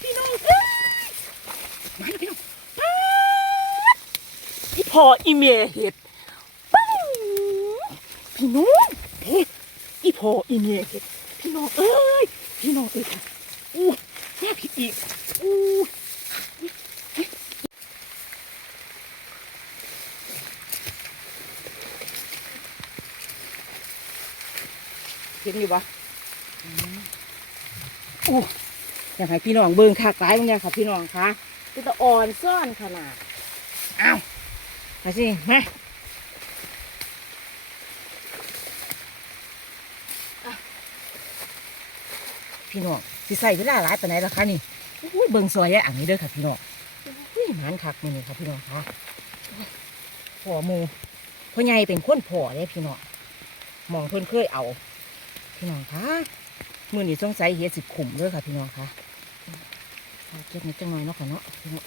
พี่น้องเอ้ยมาแล้วพี่น้องป๊าดพี่พออีเมียเห็ดปังพี่น้องเฮ้ยอีพออีเมียเห็ดพี่น้องเอ้ยพี่น้องเอ้ยค่ะอู้แม่พี่อีกอู้ เห็นอยู่ปะอู้อยากให้พี่น้องเบิ่งคักหลายบางอย่างค่ะพี่น้องคะคือตะอ่อนซ่อนขนาดอ้าวมาสิมาอะพี่น้องสิใส่เวลาหลายปานไหนล่ะคะนี่อุ้ยเบิ่งซอยแย่อันนี้เด้อค่ะพี่น้องอุ้ยหมันคักมือนี่ค่ะพี่น้องคะพ่อหมูพ่อใหญ่เป็นคนพ่อเลยพี่น้องหมองเพิ่นเคยเอา พี่น้องคะมือนี้สงสัยเฮ็ดสิขุมด้อค่ะพี่น้องคะเก็บนิดจังหน่อยเนาะค่ะเนาะพี่น้อง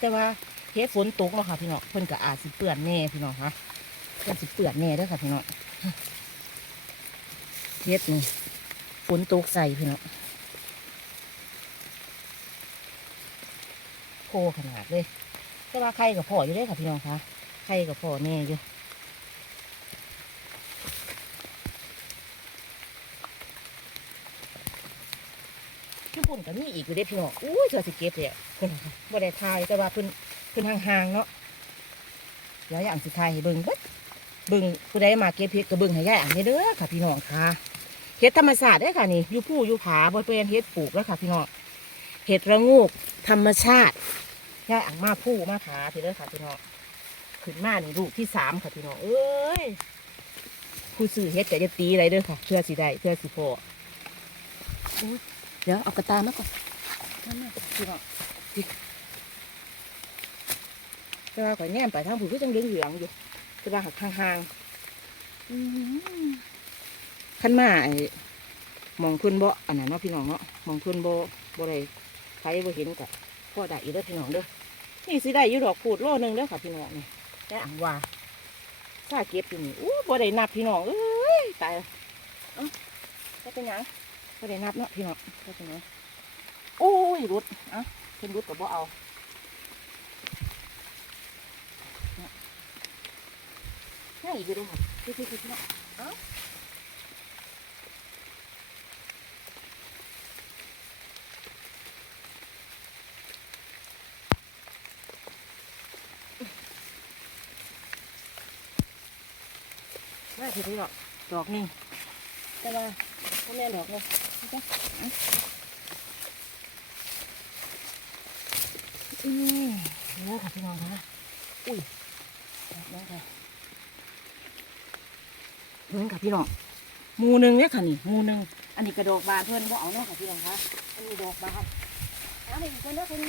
แต่ว่าเฮ็ดฝนตกเนาะค่ะพี่น้องเพิ่นก็อาจสิเปื้อนแน่พี่น้องคะเพิ่นสิเปื้อนแน่ด้อค่ะพี่น้องเฮ็ดนี่ฝนตกใส่พี่น้องโคขนาดเลยแต่ว่าไข่กับพ่ออยู่เลยค่ะพี่น้องคะ ไข่กับพ่อแน่อยู่ญี่ปุ่นก็มีอีกอยู่เด้พี่น้องอู้ยเธอสิเก็บเลยเพิ่นนะคะบ่ได้ทายแต่ว่าเพิ่นเพิ่นห่างๆเนาะแล้วอย่างสิทายให้เบิ่งเบิดเบิ่งผู้ใดมาเก็บเห็ดก็เบิ่งให้ยายอ่านเด้อค่ะพี่น้องค่ะเห็ดธรรมชาติเด้ค่ะนี่อยู่ผู้อยู่ผาบ่เป็นเห็ดปลูกแล้วค่ะพี่น้องเห็ดระงูกธรรมชาติย่าอ่างมาผู้มาขาพี่เด้อค่ะพี่น้อง ขึ้นมานี่ลูกที่สามค่ะพี่น้องเอ้ยผู้ซื้อเฮ็ดก็จะตีอะไรเด้อค่ะเพื่อสิได้เพื่อสิพออุ๊ยเดี๋ยวเอากระตามาก่อนมามาพี่น้องพี่แต่ว่าก่อนแง้มไปทางผู้ก็จังเหลืองเหลืองๆอยู่แต่ว่าหักห่างๆอืมขั้นมาไอ้มองเพิ่นบ่อันนั้นเนาะพี่น้องเนาะมองเพิ่นบ่บ่ได้ใครบ่เห็นกับพอได้อยู่เด้อพี่น้องเด้อนี่สิได้อยู่ดอกพูดโลหนึงเด้อค่ะพี่น้องนี่ แต่อ่างว่าถ้าเก็บอยู่นี่อู้บ่ได้นับพี่น้องเอ้ยตายแล้วเอ้าก็เป็นหยังบ่ได้นับเนาะพี่น้องก็เป็นหยังโอ้ยรุดเอะเพิ่นรุดก็บ่เอานี่ยนี่อยู่เด้อค่ะพี่พี่พี่น้องเอ้า ไม่พี่พี่ดอกดอกนี่แต่ว่าพ่อแม่ดอกเลยนี่จ้ะอะอืมเยอะค่ะพี่น้องนะอุ้ยดอกนั้นค่ะเพิ่นค่ะพี่น้องหมูหนึ่งเนี่ยค่ะนี่หมูหนึ่งอันนี้กระดอกบานเพื่อนบ่เอาเนาะค่ะพี่น้องคะอันนี้ดอกบานอันนี้ก็เนาะเพิ่น